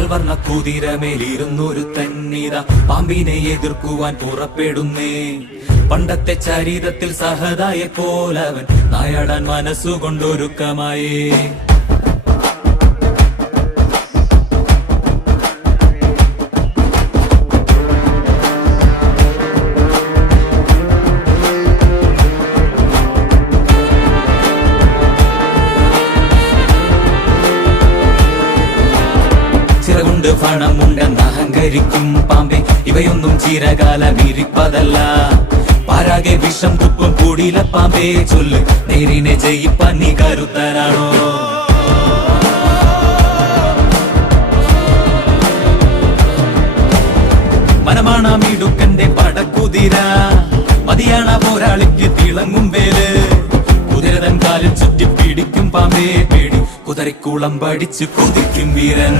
പാൽവർണ്ണ കുതിരമേലിരുന്നൊരു തന്നിത പാമ്പിനെ എതിർക്കുവാൻ പുറപ്പെടുന്നേ. പണ്ടത്തെ ചരിതത്തിൽ സഹതായെ പോലവൻ നായാടാൻ മനസ്സുകൊണ്ടൊരുക്കമായേ. ചിറകുണ്ട് പണമുണ്ടെന്ന് അഹങ്കരിക്കും പാമ്പെ, ഇവയൊന്നും ചിരകാലം ഇരിപ്പതല്ല. പാരാകെ വിഷം തുപ്പും കൂടിയില പാമ്പേ, ചൊല്ല് നേരിനെ ജയിപ്പാൻ നീ കരുത്തനാണോ? മനമാണമിടുക്കന്റെ പടക്കുതിര, മതിയാണ പോരാളിക്ക് തിളങ്ങും വേല്. കുതിരതൻ കാലിൽ ചുറ്റി പിടിക്കും പാമ്പേ പേടി, കുതിരക്കുളം പഠിച്ച് കുതിക്കും വീരൻ.